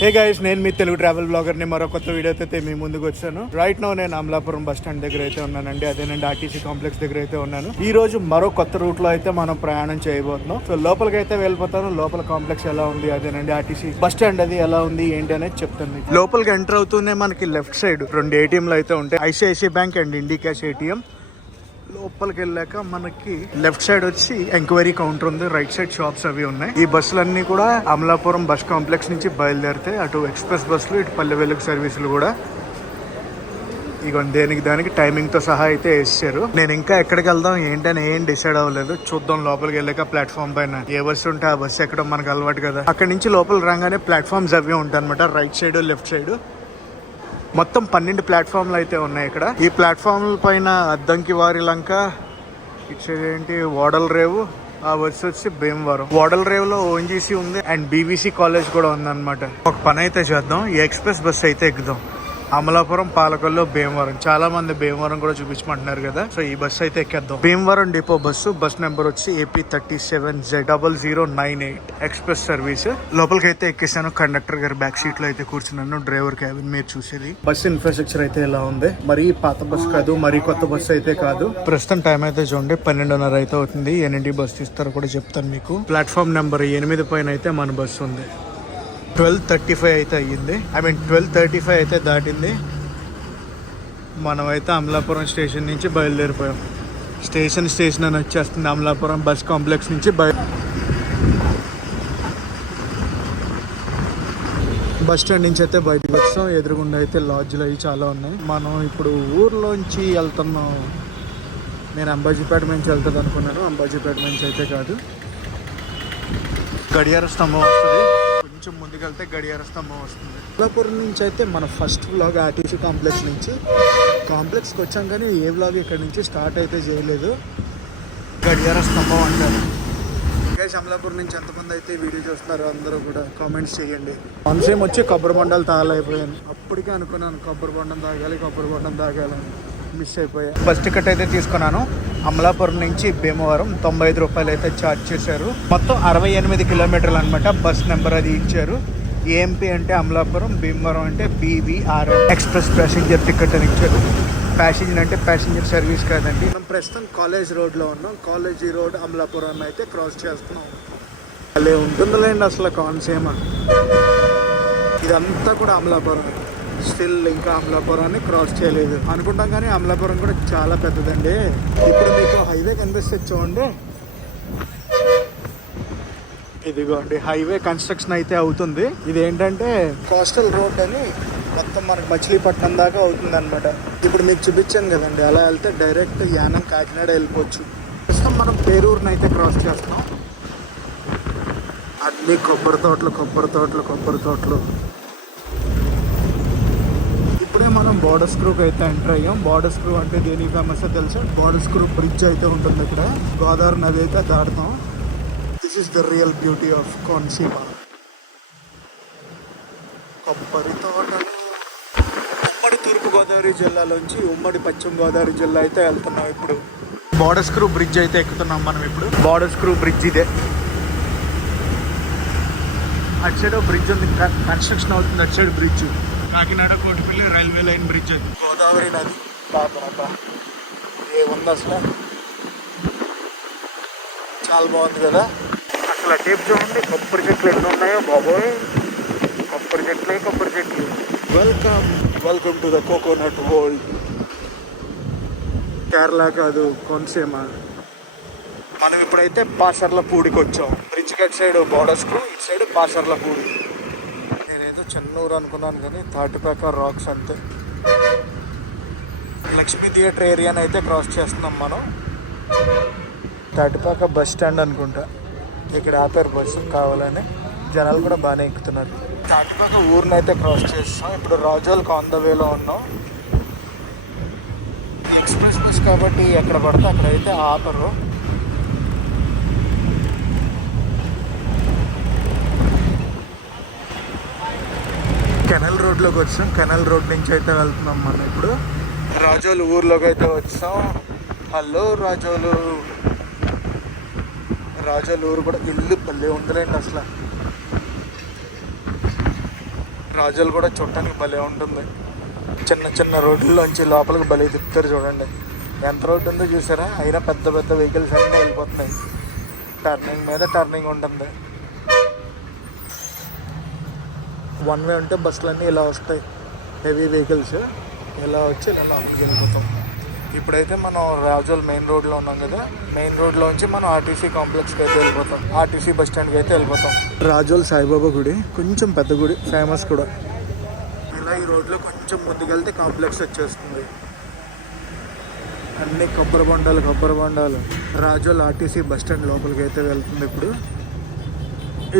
Hey guys, నేను మీ Telugu travel blogger ని మరో కొత్త వీడియోతో అయితే మీ ముందుకు వచ్చాను. రైట్ నౌ నేను అమలాపురం బస్ స్టాండ్ దగ్గర అయితే ఉన్నానండి. అదేనండి ఆర్టీసీ కాంప్లెక్స్ దగ్గర అయితే ఉన్నాను. ఈ రోజు మరో కొత్త రూట్ లో అయితే మనం ప్రయాణం చేయబోతున్నాం. సో లోపలికి అయితే వెళ్ళిపోతాను. లోపల కాంప్లెక్స్ ఎలా ఉంది, అదేనండి ఆర్టీసీ బస్ స్టాండ్ అది ఎలా ఉంది ఏంటి అనేది చెప్తాను. లోపలికి ఎంటర్ అవుతూనే మనకి లెఫ్ట్ సైడ్ 2 ATMలు అయితే ఉంటాయి. ICICI bank and India cash ATM. లోపలికి వెళ్ళాక మనకి లెఫ్ట్ సైడ్ వచ్చి ఎంక్వైరీ కౌంటర్ ఉంది, రైట్ సైడ్ షాప్స్ అవి ఉన్నాయి. ఈ బస్సులన్నీ కూడా అమలాపురం బస్ కాంప్లెక్స్ నుంచి బయలుదేరితే అటు ఎక్స్ప్రెస్ బస్సులు, ఇటు పల్లె వెలుగు సర్వీసులు కూడా ఇక దానికి టైమింగ్ తో సహా అయితే వేసారు. నేను ఇంకా ఎక్కడికి వెళ్దాం ఏంటని ఏం డిసైడ్ అవ్వలేదు. చూద్దాం లోపలికి వెళ్ళాక ప్లాట్ఫామ్ పైన ఏ బస్సు ఉంటే ఆ బస్సు ఎక్కడం మనకు అలవాటు కదా. అక్కడి నుంచి లోపలికి రాగానే ప్లాట్ఫామ్స్ అవి ఉంటాయి అనమాట, రైట్ సైడ్ లెఫ్ట్ సైడ్. మొత్తం 12 ప్లాట్ఫామ్లు అయితే ఉన్నాయి ఇక్కడ. ఈ ప్లాట్ఫామ్ల పైన అద్దంకి వారి లంక, ఇచ్చేదేంటి ఓడల రేవు, ఆ బస్సు వచ్చి భీమవరం. ఓడల రేవులో ఓఎన్జీసీ ఉంది అండ్ బీవీసీ కాలేజ్ కూడా ఉందన్నమాట. ఒక పని అయితే చేద్దాం, ఈ ఎక్స్ప్రెస్ బస్సు అయితే ఎక్కుదాం. అమలాపురం, పాలకొల్లు, భీమవరం. చాలా మంది భీమవరం కూడా చూపించమంటున్నారు కదా, సో ఈ బస్సు అయితే ఎక్కేద్దాం. Bhimavaram depot bus, bus number వచ్చి AP37Z0098 ఎక్స్ప్రెస్ సర్వీస్. లోపలికి అయితే ఎక్కేసాను. కండక్టర్ గారు బ్యాక్ సీట్ లో అయితే కూర్చున్నాను, డ్రైవర్ క్యాబిన్ మీరు చూసేది. బస్ ఇన్ఫ్రాస్ట్రక్చర్ అయితే ఎలా ఉంది, మరీ పాత బస్ కాదు, మరీ కొత్త బస్సు అయితే కాదు. ప్రస్తుతం టైం అయితే చూడండి 12:30 అయితే అవుతుంది. ఎన్నింటి బస్సు తీస్తారో కూడా చెప్తాను మీకు. ప్లాట్ఫామ్ నెంబర్ 8 పైన అయితే మన బస్సు ఉంది. 12:35 అయితే అయ్యింది, 12:35 అయితే దాటింది. మనమైతే అమలాపురం స్టేషన్ నుంచి బయలుదేరిపోయాం. స్టేషన్ అని వచ్చేస్తుంది అమలాపురం బస్ కాంప్లెక్స్ నుంచి. బస్ స్టాండ్ నుంచి అయితే బయటకు వచ్చాం. ఎదురుగుండా అయితే లాడ్జ్లు అవి చాలా ఉన్నాయి. మనం ఇప్పుడు ఊర్లోంచి వెళ్తున్నాం. నేను అంబాజీపేట నుంచి వెళ్తుంది అనుకున్నాను, అంబాజీపేట నుంచి అయితే కాదు. గడియార స్తంభం వస్తుంది, కొంచెం ముందుకెళ్తే గడియార స్తంభం వస్తుంది. అమలాపురం నుంచి అయితే మన ఫస్ట్ వ్లాగ్ ఆర్టీసీ కాంప్లెక్స్ నుంచి. కాంప్లెక్స్కి వచ్చాం కానీ ఏ వ్లాగ్ ఇక్కడ నుంచి స్టార్ట్ అయితే చేయలేదు. గడియార స్తంభం అంటారు. గైస్, అమలాపురం నుంచి ఎంతమంది అయితే వీడియో చూస్తున్నారో అందరూ కూడా కామెంట్స్ చేయండి. కాన్సేమ్ వచ్చి కొబ్బరి బొండాలు తాగలేకపోయాను. అప్పటికే అనుకున్నాను కొబ్బరి బొండం తాగాలని, మిస్ అయిపోయా. బస్ టికెట్ అయితే తీసుకున్నాను. అమలాపురం నుంచి భీమవరం 95 రూపాయలు అయితే ఛార్జ్ చేశారు. మొత్తం 68 కిలోమీటర్లు అనమాట. బస్ నెంబర్ అది ఇచ్చారు. ఏఎంపీ అంటే అమలాపురం, భీమవరం అంటే BVRM. ఎక్స్ప్రెస్ ప్యాసింజర్ టికెట్ అని ఇచ్చారు. ప్యాసింజర్ అంటే ప్యాసింజర్ సర్వీస్ కాదండి. మనం ప్రస్తుతం కాలేజ్ రోడ్లో ఉన్నాం. కాలేజీ రోడ్ అమలాపురం అయితే క్రాస్ చేస్తున్నాం. అలా ఉంటుందిలేండి అసలు కాన్సేమ. ఇదంతా కూడా అమలాపురం. స్టిల్ ఇంకా అమలాపురాన్ని క్రాస్ చేయలేదు అనుకుంటాం, కానీ అమలాపురం కూడా చాలా పెద్దదండి. ఇప్పుడు మీకు హైవే కనిపిస్తుంది చూడండి, ఇదిగోండి హైవే కన్స్ట్రక్షన్ అయితే అవుతుంది. ఇది ఏంటంటే కోస్టల్ రోడ్ అని మొత్తం మనకి మచిలీపట్నం దాకా అవుతుంది అనమాట. ఇప్పుడు మీకు చూపించాను కదండి, అలా వెళ్తే డైరెక్ట్ యానం, కాకినాడ వెళ్ళిపోవచ్చు. ప్రస్తుతం మనం పేరూరుని అయితే క్రాస్ చేస్తున్నాం. అన్ని కొబ్బరి తోటలు. ఇప్పుడే మనం బోర్డర్ స్క్రూకి అయితే ఎంటర్ అయ్యాం. బోర్డర్ స్క్రూ అంటే దేనికి ఫేమస్ తెలుసా? బోర్డర్ స్క్రూ బ్రిడ్జ్ అయితే ఉంటుంది ఇక్కడ. గోదావరి నది అయితే దాటుతాం. This is the real beauty of Konaseema. కొబ్బరి తోటలు. ఉమ్మడి తూర్పుగోదావరి జిల్లాలోంచి ఉమ్మడి పశ్చిమ గోదావరి జిల్లా అయితే వెళ్తున్నాం. ఇప్పుడు బోర్డర్ స్క్రూ బ్రిడ్జ్ అయితే ఎక్కుతున్నాం మనం. ఇప్పుడు బోర్డర్ స్క్రూ బ్రిడ్జ్ ఇదే. అటు సైడ్ బ్రిడ్జ్ ఉంది, కన్స్ట్రక్షన్ అవుతుంది. అటు side bridge Kakinada Kotipalli railway line bridge. అది గోదావరి నది. బాబా ఏముంది అసలు, చాలా బాగుంది కదా. అసలు టేప్ చూడండి, కొబ్బరి చెట్లు ఎన్ని ఉన్నాయో బాబోయ్. కొబ్బరి చెట్లు. Welcome to the coconut world. Kerala కాదు, కోనసీమ. మనం ఇప్పుడైతే పాసర్లపూడికి వచ్చాం. Bridge cut side border screw, ఇటు సైడ్ పాసర్లపూడి. నేనేదో చెన్నూరు అనుకున్నాను కానీ తాటిపాక రాక్స్ అంతే. లక్ష్మీ థియేటర్ ఏరియాని అయితే క్రాస్ చేస్తున్నాం మనం. తాటిపాక బస్ స్టాండ్ అనుకుంటా. ఇక్కడ ఆపారు బస్సు కావాలని. జనాలు కూడా బాగానే ఎక్కుతున్నారు. తాటిపాక ఊరిని అయితే క్రాస్ చేస్తాం. ఇప్పుడు రాజోల్కి ఆన్ ద వేలో ఉన్నాం. ఎక్స్ప్రెస్ బస్ కాబట్టి ఎక్కడ పడితే అక్కడైతే ఆపరు. కెనల్ రోడ్లోకి వచ్చాం. కెనల్ రోడ్ నుంచి అయితే వెళ్తున్నాం మనం ఇప్పుడు. రాజోలు ఊర్లోకి అయితే వచ్చాం. హలో రాజోలు. రాజోలు ఊరు కూడా ఇల్లు పల్లె ఉందిలేండి అసలు. రాజోలు కూడా చూడటానికి భలే ఉంటుంది. చిన్న చిన్న రోడ్లలోంచి లోపలికి భలే తిప్పుతారు చూడండి. ఎంత రోడ్డు ఉందో చూసారా, అయినా పెద్ద పెద్ద వెహికల్స్ అన్నీ వెళ్ళిపోతున్నాయి. టర్నింగ్ మీద టర్నింగ్ ఉంటుంది. వన్ వే ఉంటే బస్సులన్నీ ఇలా వస్తాయి, హెవీ వెహికల్స్ ఇలా వచ్చి ఇలా లోపలికి వెళ్ళిపోతాం. ఇప్పుడైతే మనం రాజోల్ మెయిన్ రోడ్లో ఉన్నాం కదా, మెయిన్ రోడ్లోంచి మనం ఆర్టీసీ కాంప్లెక్స్కి అయితే వెళ్ళిపోతాం, ఆర్టీసీ బస్ స్టాండ్కి అయితే వెళ్ళిపోతాం. రాజోల్ సాయిబాబా గుడి కొంచెం పెద్ద గుడి, ఫేమస్ కూడా. ఇలా ఈ రోడ్లో కొంచెం ముందుకెళ్తే కాంప్లెక్స్ వచ్చేస్తుంది. అన్ని కొబ్బరి బొండాలు. రాజోల్ ఆర్టీసీ బస్ స్టాండ్ లోపలికి అయితే వెళ్తుంది ఇప్పుడు.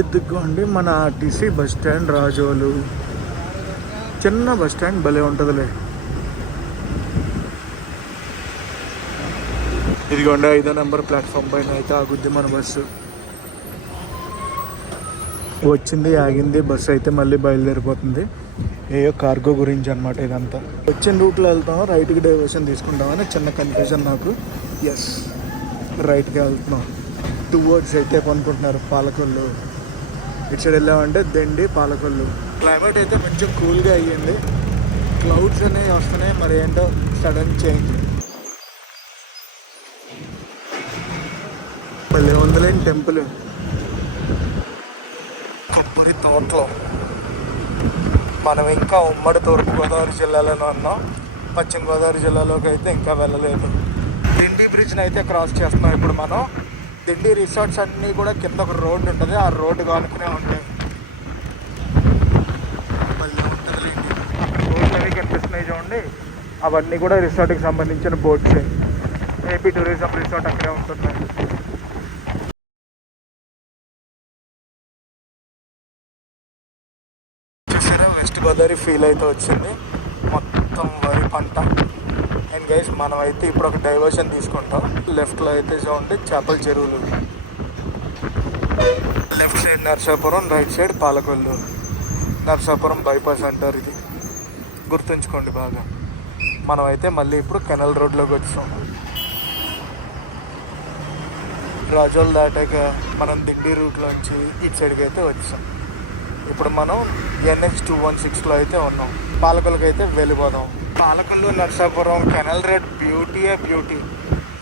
ఇదిగోండి మన ఆర్టీసీ బస్ స్టాండ్ రాజోలు. చిన్న బస్ స్టాండ్ భలే ఉంటుందిలే. ఇదిగోండి 5వ నెంబర్ ప్లాట్ఫామ్ పైన అయితే ఆగుద్ది మన బస్సు. వచ్చింది, ఆగింది, బస్సు అయితే మళ్ళీ బయలుదేరిపోతుంది. ఏయో కార్గో గురించి అనమాట ఇదంతా. వచ్చిన రూట్లో వెళ్తాం, రైట్కి డైవర్షన్ తీసుకుంటామని చిన్న కన్ఫ్యూజన్ నాకు. ఎస్, రైట్కి వెళ్తున్నాం. టువర్డ్స్ అయితే అనుకుంటున్నారు పాలకొల్లు. ఇటు సైడ్ వెళ్ళామంటే దిండి, పాలకొల్లు. క్లైమేట్ అయితే కొంచెం కూల్గా అయ్యింది. క్లౌడ్స్ అనేవి వస్తున్నాయి, మరి ఏంటో సడన్ చేంజ్. మళ్ళీ ఉందలేని టెంపుల్ కొబ్బరి తోటలో. మనం ఇంకా ఉమ్మడి తూర్పుగోదావరి జిల్లాలోనే ఉన్నాం, పశ్చిమ గోదావరి జిల్లాలోకి అయితే ఇంకా వెళ్ళలేదు. దిండి బ్రిడ్జ్ని అయితే క్రాస్ చేస్తున్నాం ఇప్పుడు మనం. దిండి రిసార్ట్స్ అన్నీ కూడా కింద ఒక రోడ్డు ఉంటుంది, ఆ రోడ్డు కానుకునే ఉంటాయి. మళ్ళీ ఉంటుంది రోడ్లు అవి కనిపిస్తున్నాయి చూడండి, అవన్నీ కూడా రిసార్ట్కి సంబంధించిన బోట్సే. ఏపీ టూరిజం రిసార్ట్ అక్కడే ఉంటుంది. వెస్ట్ గోదావరి ఫీల్ అయితే వచ్చింది, మొత్తం వరి పంట. అండ్ గైస్ మనం అయితే ఇప్పుడు ఒక డైవర్షన్ తీసుకుంటాం. లెఫ్ట్లో అయితే చూడండి చేపల చెరువులు, left side Narsapuram, right side Palakollu. Narsapuram bypass అంటారు, ఇది గుర్తుంచుకోండి బాగా. మనం అయితే మళ్ళీ ఇప్పుడు కెనల్ రోడ్లోకి వచ్చాం. రాజోల్ దాటాక మనం దిండి రూట్లోంచి ఇటు సైడ్కి అయితే వచ్చాం. ఇప్పుడు మనం NH 216లో అయితే ఉన్నాం. పాలకొల్లుకి అయితే వెళ్ళిపోదాం. పాలకొల్లు, నర్సాపురం కెనల్ రోడ్ బ్యూటీయే బ్యూటీ.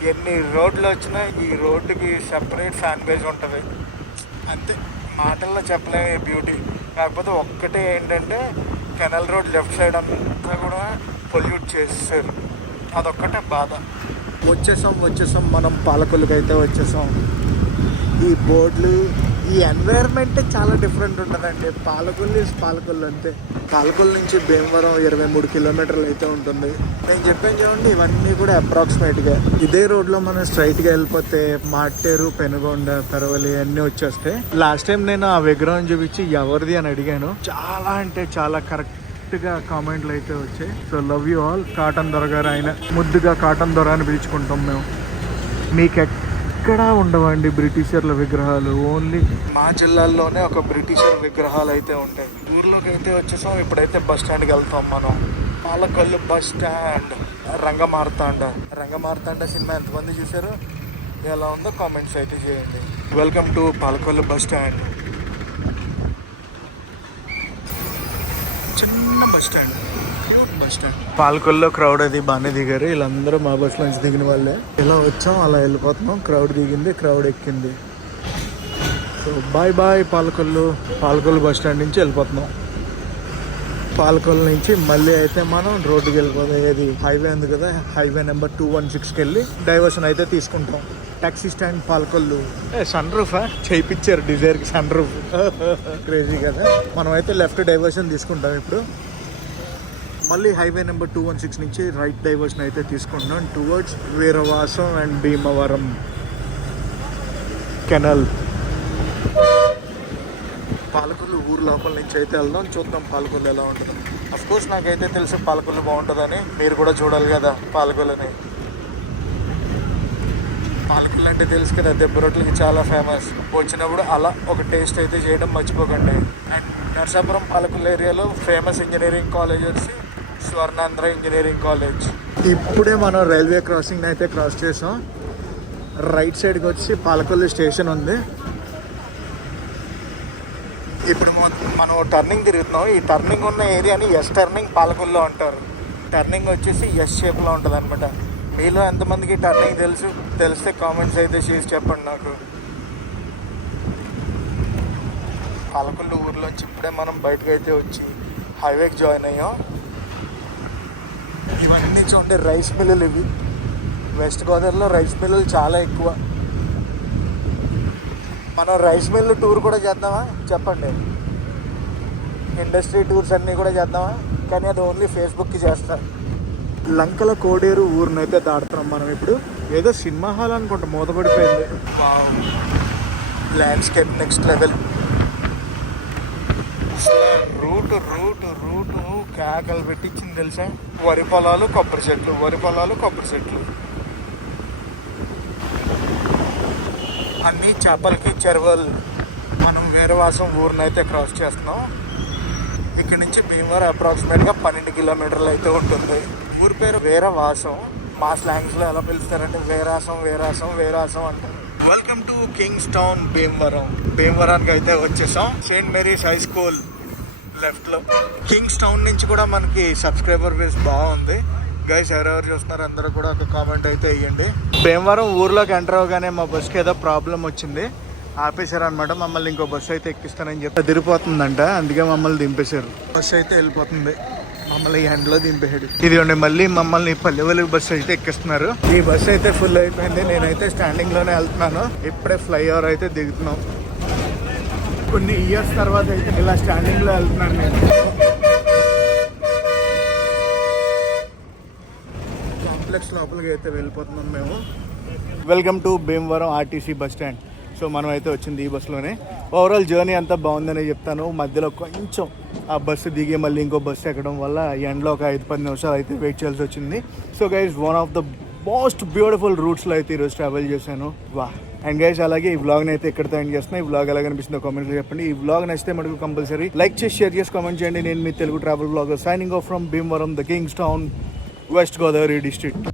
ఎన్ని రోడ్లు వచ్చినా ఈ రోడ్డుకి సెపరేట్ ఫ్యాన్ బేస్ ఉంటుంది. అంతే, మాటల్లో చెప్పలేము ఈ బ్యూటీ. కాకపోతే ఒక్కటే ఏంటంటే కెనల్ రోడ్ లెఫ్ట్ సైడ్ అంతా కూడా పొల్యూట్ చేస్తారు, అదొక్కటే బాధ. వచ్చేసాం మనం పాలకొల్లుకి అయితే వచ్చేసాం. ఈ బోర్డులు, ఈ ఎన్వైర్న్మెంటే చాలా డిఫరెంట్ ఉంటుందండి. పాలకొల్లు అంతే. పాలకొల్లు నుంచి భీమవరం 23 కిలోమీటర్లు అయితే ఉంటుంది. నేను చెప్పాను చూడండి, ఇవన్నీ కూడా అప్రాక్సిమేట్గా ఇదే రోడ్లో మనం స్ట్రైట్గా వెళ్ళిపోతే మాటేరు, పెనుగొండ, పెరవలి అన్నీ వచ్చేస్తాయి. లాస్ట్ టైం నేను ఆ విగ్రహం చూపించి ఎవరిది అని అడిగాను, చాలా అంటే చాలా కరెక్ట్గా కామెంట్లు అయితే వచ్చాయి. So love you all. Cotton దొర గారు, ఆయన ముద్దుగా కాటన్ దొర అని పిలుచుకుంటాం మేము. మీకు ఎక్కడా ఉండవండి బ్రిటిషర్ల విగ్రహాలు, ఓన్లీ మా జిల్లాల్లోనే ఒక బ్రిటిషర్ విగ్రహాలు అయితే ఉంటాయి. ఊర్లోకి అయితే వచ్చేసాం. ఇప్పుడైతే బస్ స్టాండ్కి వెళ్తాం మనం. Palakollu bus stand. Rangamarthanda cinema ఎంతమంది చూసారు, ఎలా ఉందో కామెంట్స్ అయితే చేయండి. Welcome to Palakollu bus stand. చిన్న బస్ స్టాండ్, బస్ స్టాండ్. పాలకొల్లో క్రౌడ్ అది బాగానే దిగారు. వీళ్ళందరూ మా బస్సులో నుంచి దిగిన వాళ్ళే. ఇలా వచ్చాం, అలా వెళ్ళిపోతున్నాం. క్రౌడ్ దిగింది, క్రౌడ్ ఎక్కింది. So bye bye Palakollu bus stand నుంచి వెళ్ళిపోతున్నాం. పాలకొల్లు నుంచి మళ్ళీ అయితే మనం రోడ్డుకి వెళ్ళిపోతాం. ఏది హైవే ఉంది కదా, హైవే నెంబర్ 216కి వెళ్ళి డైవర్షన్ అయితే తీసుకుంటాం. Taxi stand Palakollu. సన్ రూఫా చేయించారు డిజైర్కి, సన్ రూఫ్. క్రేజీ కదా. మనం అయితే లెఫ్ట్ డైవర్షన్ తీసుకుంటాం ఇప్పుడు. మళ్ళీ హైవే నెంబర్ 216 నుంచి రైట్ డైవర్షన్ అయితే తీసుకుంటున్నాం towards Veeravasam and Bhimavaram canal. Palakollu ఊరు లోపల నుంచి అయితే వెళ్దాం, చూద్దాం పాలకొల్లు ఎలా ఉంటుందో. అఫ్కోర్స్ నాకైతే తెలుసు పాలకొల్లు బాగుంటుందని, మీరు కూడా చూడాలి కదా పాలకొల్లుని. పాలకొల్లు అంటే తెలుసు కదా, దెబ్బ రొట్టెలకి చాలా ఫేమస్. వచ్చినప్పుడు అలా ఒక టేస్ట్ అయితే చేయడం మర్చిపోకండి. అండ్ నర్సాపురం పాలకొల్లు ఏరియాలో ఫేమస్ ఇంజనీరింగ్ కాలేజ్ వచ్చి స్వర్ణాంధ్ర ఇంజనీరింగ్ కాలేజ్. ఇప్పుడే మనం రైల్వే క్రాసింగ్ అయితే క్రాస్ చేసాం. రైట్ సైడ్కి వచ్చి పాలకొల్లు స్టేషన్ ఉంది. ఇప్పుడు మనం టర్నింగ్ తిరుగుతున్నాం. ఈ టర్నింగ్ ఉన్న ఏరియాని ఎస్ టర్నింగ్ పాలకొల్లో అంటారు. టర్నింగ్ వచ్చేసి ఎస్ షేప్లో ఉంటుంది అనమాట. మీలో ఎంతమందికి టర్నింగ్ తెలిస్తే కామెంట్స్ అయితే చేసి చెప్పండి నాకు. పాలకొల్లు ఊర్లోంచి ఇప్పుడే మనం బయటకు అయితే వచ్చి హైవేకి జాయిన్ అయ్యాం. ఇవన్నీ చూడండి రైస్ మిల్లులు. ఇవి వెస్ట్ గోదావరిలో రైస్ మిల్లులు చాలా ఎక్కువ. మనం రైస్ మిల్లు టూర్ కూడా చేద్దామా చెప్పండి. ఇండస్ట్రీ టూర్స్ అన్నీ కూడా చేద్దామా? కానీ అది ఓన్లీ ఫేస్బుక్కి చేస్తారు. లంకల కోడేరు ఊరినైతే దాడుతున్నాం మనం ఇప్పుడు. ఏదో సినిమా హాల్ అనుకుంటా, మూతపడిపోయింది. Landscape next level. Route route route కేకలు పెట్టించింది తెలుసా. వరి పొలాలు కొబ్బరి చెట్లు, వరి పొలాలు కొబ్బరి చెట్లు, అన్నీ చేపలకి చెరువులు. మనం వీరవాసం ఊరినైతే క్రాస్ చేస్తున్నాం. ఇక్కడ నుంచి భీమవరం అప్రాక్సిమేట్గా 12 కిలోమీటర్లు అయితే ఉంటుంది. ఊరి పేరు వీరవాసం. మా స్లాంగ్స్లో ఎలా పిలుస్తారంటే వీరాసం వీరాసం వీరాసం అంటారు. Welcome to kings town Bhimavaram. భీమవరానికి అయితే వచ్చేసాం. సెయింట్ మేరీస్ హై స్కూల్ లెఫ్ట్లో. కింగ్స్ టౌన్ నుంచి కూడా మనకి సబ్స్క్రైబర్ బేస్ బాగుంది. గైస్ ఎవరెవరు చూస్తున్నారు అందరూ కూడా ఒక కామెంట్ అయితే వేయండి. భీమవరం ఊర్లోకి ఎంటర్ అవగానే మా బస్కి ఏదో ప్రాబ్లం వచ్చింది, ఆపేశారు అనమాట. మమ్మల్ని ఇంకో బస్సు అయితే ఎక్కిస్తానని చెప్పి తిరిగిపోతుందంట, అందుకే మమ్మల్ని దింపేశారు. బస్సు అయితే వెళ్ళిపోతుంది, మమ్మల్ని ఎండ్లో దింపేశాడు. ఇదిగోండి మళ్ళీ మమ్మల్ని పల్లెవెలు బస్సు అయితే ఎక్కిస్తున్నారు. ఈ బస్సు అయితే ఫుల్ అయిపోయింది. నేనైతే స్టాండింగ్లోనే వెళ్తున్నాను. ఇప్పుడే ఫ్లైఓవర్ అయితే దిగుతున్నాం. కొన్ని ఇయర్స్ తర్వాత అయితే ఇలా స్టాండింగ్లో వెళ్తున్నాను నేను. కాంప్లెక్స్ లోపలికి అయితే వెళ్ళిపోతున్నాం మేము. Welcome to Bhimavaram RTC bus stand. So మనం అయితే వచ్చింది ఈ బస్సులోనే. ఓవరాల్ జర్నీ అంతా బాగుందని చెప్తాను. మధ్యలో కొంచెం ఆ బస్సు దిగి మళ్ళీ ఇంకో బస్సు ఎక్కడం వల్ల ఎండ్లో ఒక 5-10 నిమిషాలు అయితే వెయిట్ చేయాల్సి వచ్చింది. So guys one of the most beautiful రూట్స్లో అయితే ఈరోజు ట్రావెల్ చేశాను. వా. అండ్ గైస్ అలాగే ఈ వ్లాగ్ని అయితే ఎక్కడితో ఎండ్ చేస్తున్నా. ఈ వ్లాగ్ ఎలా కనిపిస్తుందో కామెంట్లో చెప్పండి. ఈ వ్లాగ్ నచ్చితే మనకు కంపల్సరీ లైక్ చేసి షేర్ చేసి కామెంట్ చేయండి. నేను మీ Telugu travel vlogger signing off from Bhimavaram, the kings town, west Godavari district.